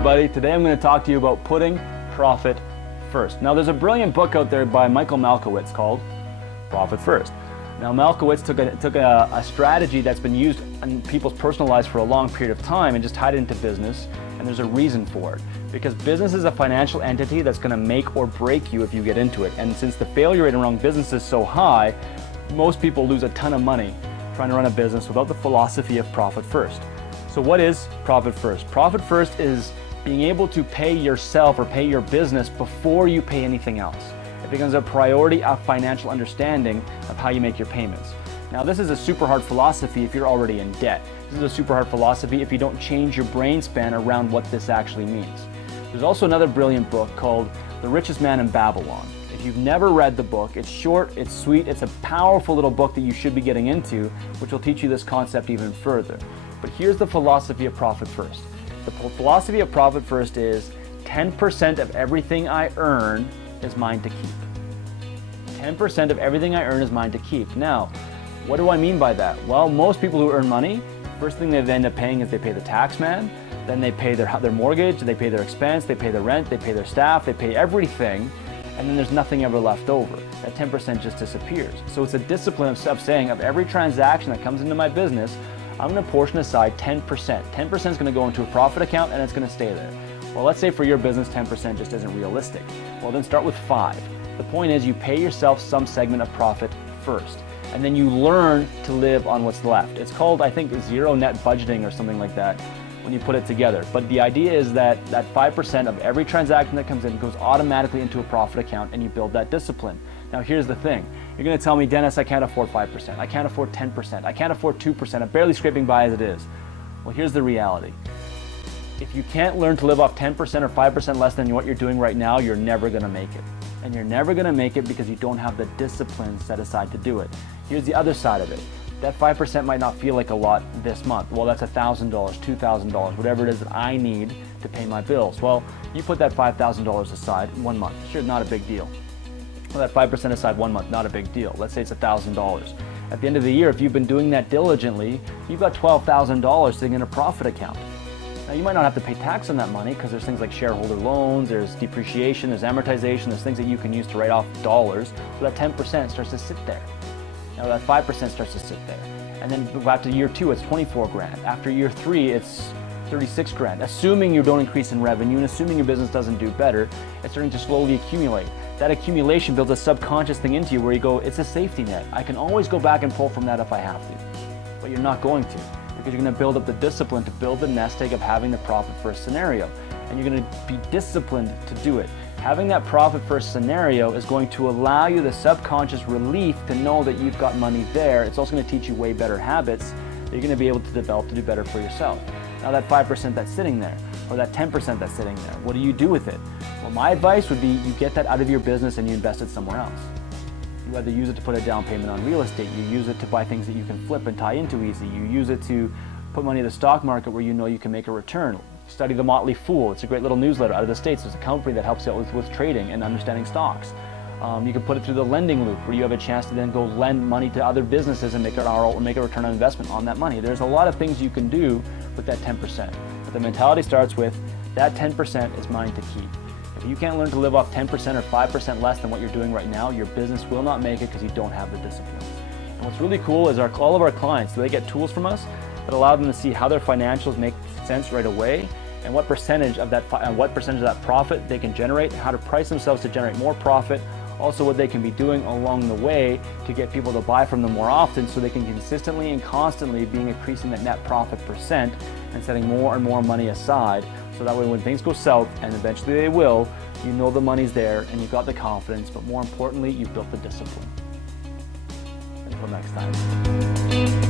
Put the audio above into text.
everybody. Today I'm going to talk to you about putting profit first. Now there's a brilliant book out there by Michael Malkowitz called Profit First. Now Malkowitz took a strategy that's been used in people's personal lives for a long period of time and just tied it into business, and there's a reason for it. Because business is a financial entity that's going to make or break you if you get into it. And since the failure rate around business is so high, most people lose a ton of money trying to run a business without the philosophy of profit first. So what is profit first? Profit first is being able to pay yourself or pay your business before you pay anything else. It becomes a priority of financial understanding of how you make your payments. Now this is a super hard philosophy if you're already in debt. This is a super hard philosophy if you don't change your brain span around what this actually means. There's also another brilliant book called The Richest Man in Babylon. If you've never read the book, it's short, it's sweet, it's a powerful little book that you should be getting into, which will teach you this concept even further. But here's the philosophy of profit first. The philosophy of profit first is 10% of everything I earn is mine to keep. 10% of everything I earn is mine to keep. Now, what do I mean by that? Well, most people who earn money, first thing they end up paying is they pay the tax man, then they pay their mortgage, they pay their expense, they pay the rent, they pay their staff, they pay everything, and then there's nothing ever left over. That 10% just disappears. So it's a discipline of saying of every transaction that comes into my business, I'm going to portion aside 10%. 10% is going to go into a profit account and it's going to stay there. Well, let's say for your business 10% just isn't realistic. Well, then start with 5. The point is you pay yourself some segment of profit first, and then you learn to live on what's left. It's called, I think, zero net budgeting or something like that when you put it together. But the idea is that 5% of every transaction that comes in goes automatically into a profit account, and you build that discipline. Now here's the thing. You're going to tell me, Dennis, I can't afford 5%. I can't afford 10%. I can't afford 2%. I'm barely scraping by as it is. Well, here's the reality. If you can't learn to live off 10% or 5% less than what you're doing right now, you're never going to make it. And you're never going to make it because you don't have the discipline set aside to do it. Here's the other side of it. That 5% might not feel like a lot this month. Well, that's $1,000, $2,000, whatever it is that I need to pay my bills. Well, you put that $5,000 aside 1 month. Sure, not a big deal. Well, that 5% aside 1 month, not a big deal. Let's say it's $1,000. At the end of the year, if you've been doing that diligently, you've got $12,000 sitting in a profit account. Now, you might not have to pay tax on that money because there's things like shareholder loans, there's depreciation, there's amortization, there's things that you can use to write off dollars. So that 10% starts to sit there. Now that 5% starts to sit there. And then after year 2, it's 24 grand. After year 3, it's 36 grand. Assuming you don't increase in revenue and assuming your business doesn't do better, it's starting to slowly accumulate. That accumulation builds a subconscious thing into you where you go, it's a safety net. I can always go back and pull from that if I have to. But you're not going to, because you're going to build up the discipline to build the nest egg of having the profit first scenario. And you're going to be disciplined to do it. Having that profit first scenario is going to allow you the subconscious relief to know that you've got money there. It's also going to teach you way better habits that you're going to be able to develop to do better for yourself. Now that 5% that's sitting there, or that 10% that's sitting there, what do you do with it? Well, my advice would be you get that out of your business and you invest it somewhere else. You either use it to put a down payment on real estate, you use it to buy things that you can flip and tie into easy, you use it to put money in the stock market where you know you can make a return. Study The Motley Fool. It's a great little newsletter out of the States. There's a company that helps you out with trading and understanding stocks. You can put it through the lending loop where you have a chance to then go lend money to other businesses and make a return on investment on that money. There's a lot of things you can do with that 10%. But the mentality starts with that 10% is mine to keep. If you can't learn to live off 10% or 5% less than what you're doing right now, your business will not make it because you don't have the discipline. And what's really cool is all of our clients, they get tools from us that allow them to see how their financials make sense right away, and what percentage of that profit they can generate, how to price themselves to generate more profit, also what they can be doing along the way to get people to buy from them more often so they can consistently and constantly be increasing that net profit percent and setting more and more money aside so that way when things go south, and eventually they will, you know the money's there and you've got the confidence, but more importantly, you've built the discipline. Until next time.